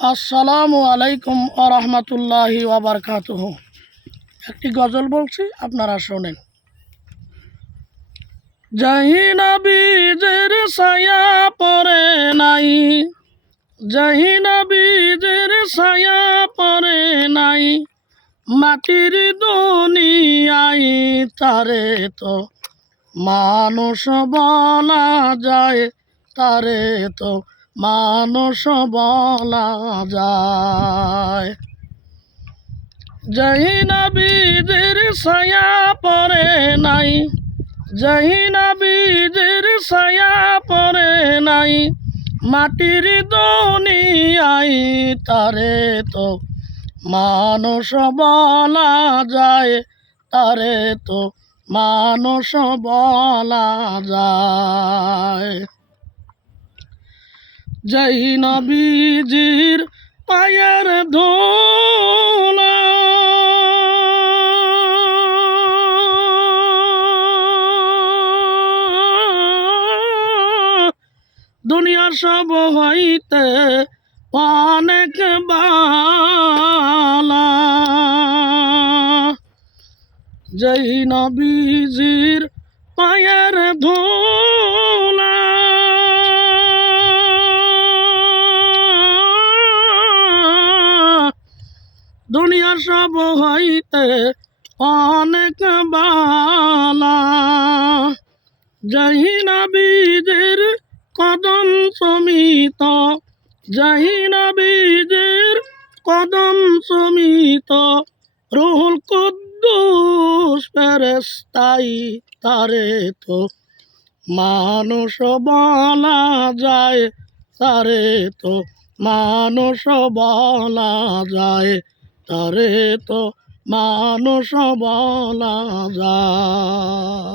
আসসালামু আলাইকুম আরহামতুল্লাহি ওয়াবারকাতুহ। একটি গজল বলছি, আপনারা শোনেন। জাহিনা বীজের ছায়া পড়ে নাই, জাহিনা বীজের ছায়া পড়ে নাই, মাটির দুনিয়ায় তারে তো মানুষ বলা যায়, তারে তো মানুষ বলা যায়। জাহিনা বীজের ছায়া পড়ে নাই, জাহিনা বীজের ছায়া পড়ে নাই, মাটির দুনিয়ায় তারে তো মানুষ বলা যায়, তারে তো মানুষ বলা যায়। জাহিনা বীজের পায়ের ধুলা দুনিয়ার সব হইতে অনেক বালা। জাহিনা বীজের পায়ের ধুলা দুনিয়ার সব হইতে অনেক বালা। জাহিনা বীজের কদম সমিত, জাহিনা বীজের কদম সমিত, রুহুল কুদ্দুস ফেরেশতাই তারে তো মানুষ বলা যায়, তারে তো মানুষ বলা যায়, তারে তো মানুষ বলা যায়।